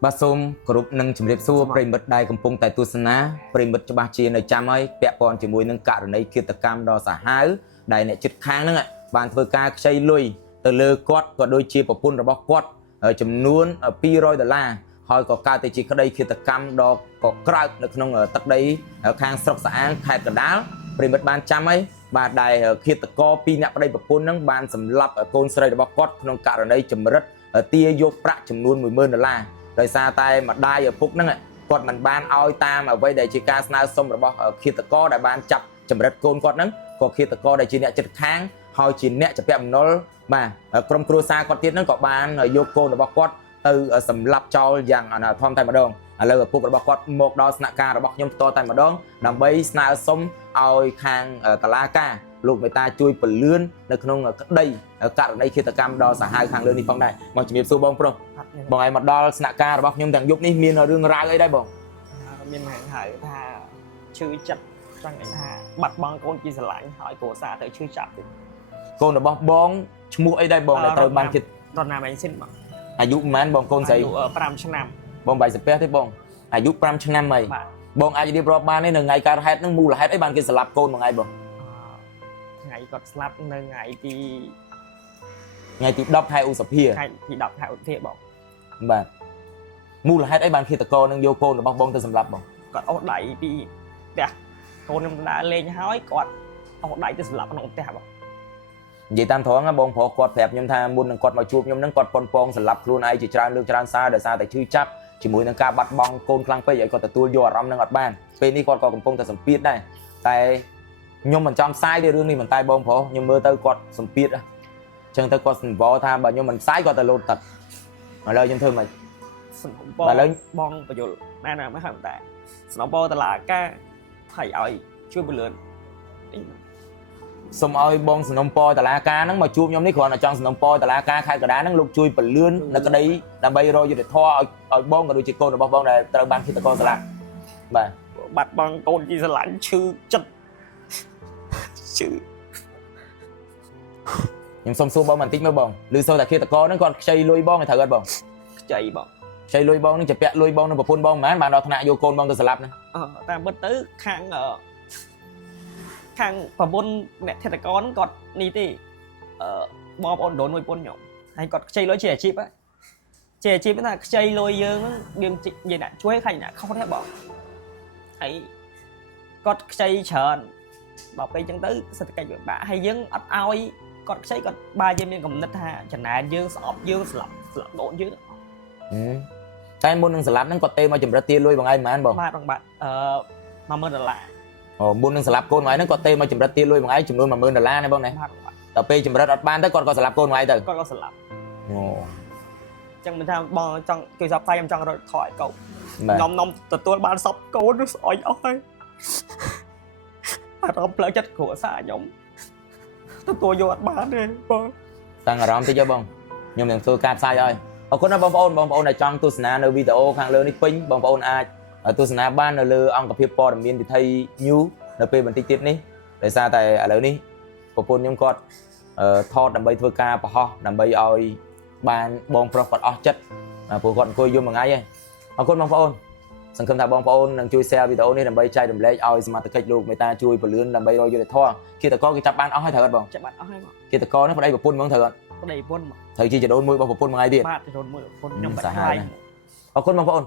bà xôm group nâng chấm điệp xua bring bật đai cầm pung tại tu sana bring bật cho bà chia nơi chăm ấy bẹ pon chỉ mùi nâng cả này kia tập cam đo xả hái đài này chứt kháng nữa bạn vừa ca xây lui từ lơ quát và đôi chia của pun rồi bóc quát ở chấm nuôn ở pi rồi là hồi có ca tới chỉ có đây kia tập cam đo có cào được nông ở tắc đây ở khang sọc xã khai cả đá bring bật ban chăm ấy bà đài ở kia tập co pi nạp ở đây của pun nâng ban sầm lập ở côn xây rồi bóc quát nông cả ở đây chấm rất ở tia vô prạ chấm nuôn 10,000 đô la rồi xa tay mà đai ở phúc nè quạt mình ban oi ta mà vây để chỉ ca sna xong rồi bỏ khi ta có đại ban chập chầm đất côn quạt nắng còn khi ta có đại chỉ nẹt chật kháng hồi chỉ nẹt chập bẹm nó mà trong cua xa quạt tiết nó có ban ở vô côn rồi bỏ quạt từ sầm lập cho dạng là thom tay mà đông lời ở phúc rồi bỏ quạt một đo sna ca rồi bỏ nhom to tay mà đông làm bay sna xong oi khang tà la ca lục người ta chui bẩn lươnនៅក្នុងដីកាត់ដីឃាតកម្មដល់សាហាវខាងលើនេះផងដែរមកជំរាបសួរបងប្រុសបងឯងមកដល់ស្នាក់ការរបស់ខ្ញុំទាំងយប់នេះមានរឿងរ៉ាវអីដែរបងមានហៅថាឈឺចិត្តចង់ថាបាត់បង់កូនជាស្រឡាញ់ហើយគ្រួសារទៅឈឺចាប់ទៀតកូនរបស់បងឈ្មោះអីដែរបងដែលត្រូវបានគេរណាមែនសិនបងអាយុប៉ុន្មានបងកូនស្រី5ឆ្នាំបងបាយសាពះទេបងអាយុ5ឆ្នាំហីបងអាចរៀបរាប់បានទេនៅថ្ងៃកើតហេតុហ្នឹងមូលហេតុអីបានគេស្លាប់កូនមួយថ្ងៃបងថ្ងៃគាត់ស្លាប់នៅថ្ងៃទី10ខែឧសភាថ្ងៃទី10ខែឧសភាបងបាទមូលហេតុអីបានឃាតករនឹងយកកូនរបស់បងទៅសម្លាប់បងគាត់អូសដៃពីផ្ទះកូនខ្ញុំដើរលេងហើយគាត់អូសដៃទៅសម្លាប់ក្នុងផ្ទះបងនិយាយតាមត្រង់បងប្រុសគាត់ប្រាប់ខ្ញុំថាមុននឹងគាត់មកជួបខ្ញុំហ្នឹងគាត់ប៉ុនប៉ងសម្លាប់ខ្លួនឯងជាច្រើនលើកច្រើនសារដោយសារតែឈឺចាប់ជាមួយនឹងការបាត់បង់កូនខ្លាំងពេកឲ្យគាត់ទទួលយកអារម្មណ៍នឹងអត់បានពេលនេះគាត់ក៏កំពុងតែសម្ពាធដែរតែខ្ញុំមិនចង់ផ្សាយទេរឿងនេះមិនតែបងប្រុសខ្ញុំមើលទៅគាត់សម្ពាធអញ្ចឹងទៅគាត់សង្វរថាបើខ្ញុំមិនផ្សាយគាត់ទៅលោតទឹកឥឡូវខ្ញុំធ្វើមិនសង្វរបងបញ្យលណាមិនហៅតែសង្វរតឡាការហើយឲ្យជួយពលឿនសូមឲ្យបងសនំពរតឡាការហ្នឹងមកជួបខ្ញុំនេះគ្រាន់តែចង់សនំពរតឡាការខេត្តកណ្ដាលហ្នឹងលោកជួយពលឿននៅក្តីដើម្បីរកយុត្តិធម៌ឲ្យបងក៏ដូចជាកូនរបស់បងដែលត្រូវបានឃាតករស្លាប់បាទបាត់បង់កូនជាស្រឡាញ់ឈឺចិត្តឈឺខ្ញុំសុំសួរបងបន្តិចមើលបងឮសូរតែឃាតករហ្នឹងគាត់ខ្ចីលុយបងត្រូវអត់បងខ្ចីបងខ្ចីលុយបងនឹងជាពាក់លុយបងនឹងប្រពន្ធបងមិនបានដល់ថ្នាក់យកកូនបងទៅស្លាប់ណាតាមពិតទៅខាងប្រពន្ធអ្នកឃាតករហ្នឹងគាត់នេះទេបងប្អូនដូនមួយប្រពន្ធខ្ញុំហើយគាត់ខ្ចីលុយជាអាជីពជាអាជីពថាខ្ចីលុយយើងហ្នឹងយើងនិយាយណាជួយខាញ់ណាខុសទេបងហើយគាត់ខ្ចីច្រើនដល់ពេលអញ្ចឹងទៅសេដ្ឋកិច្ចវាបាក់ហើយយើងអត់ឲ្យគាត់ខ្ចីគាត់បើយើងមានកំណត់ថាចំណានយើងស្អប់យើងស្លាប់ដូនយើងតែមុននឹងស្លាប់ហ្នឹងគាត់ទេមកចម្រិតទាលុយបងឯងមិនបានបងបាទបងបាទ$10,000អូមុននឹងស្លាប់កូនបងឯងហ្នឹងគាត់ទេមកចម្រិតទាលុយបងឯងចំនួន$10,000ណាបងណាដល់ពេលចម្រិតអត់បានទៅគាត់ក៏ស្លាប់កូនបងឯងទៅគាត់ក៏ស្លាប់អូអញ្ចឹងមិនថាបងចង់ជួយសបផ្សាយខ្ញុំចង់រត់ថយកូនខ្ញុំនំទទួលបានសពកូនស្អុយអស់ហើយអារម្មណ៍ផ្លូវចិត្តគ្រួសារខ្ញុំទទួលយកអត់បានទេបងតាំងអារម្មណ៍តិចបងខ្ញុំនឹងធ្វើការផ្សាយឲ្យអរគុណណាបងប្អូនដែលចង់ទស្សនានៅវីដេអូខាងលើនេះពេញបងប្អូនអាចទស្សនាបាននៅលើអង្គភាពព័ត៌មានវិទ្យ News នៅពេលបន្តិចទៀតនេះដោយសារតែឥឡូវនេះប្រពន្ធខ្ញុំគាត់ថតដើម្បីធ្វើការបង្ហោះដើម្បីឲ្យបានបងប្រុសគាត់អស់ចិត្តព្រោះគាត់អង្គុយយំមួយថ្ងៃហើយអរគុណបងប្អូនសង្ឃឹមថាបងប្អូននឹងជួយ share វីដេអូនេះដើម្បីចែករំលែកឲ្យសមាជិកលោកមេតាជួយពលឿនដើម្បីរកយុត្តិធម៌គិតកគេចាប់បានអស់ហើយត្រូវអត់បងចាប់បានអស់ហើយបងគិតកនេះប្តីប្រពន្ធហ្មងត្រូវអត់ប្តីប្រពន្ធត្រូវជាចដូនមួយរបស់ប្រពន្ធមួយថ្ងៃទៀតបាទចដូនមួយប្រពន្ធខ្ញុំបាត់ហើយអរគុណបងប្អូន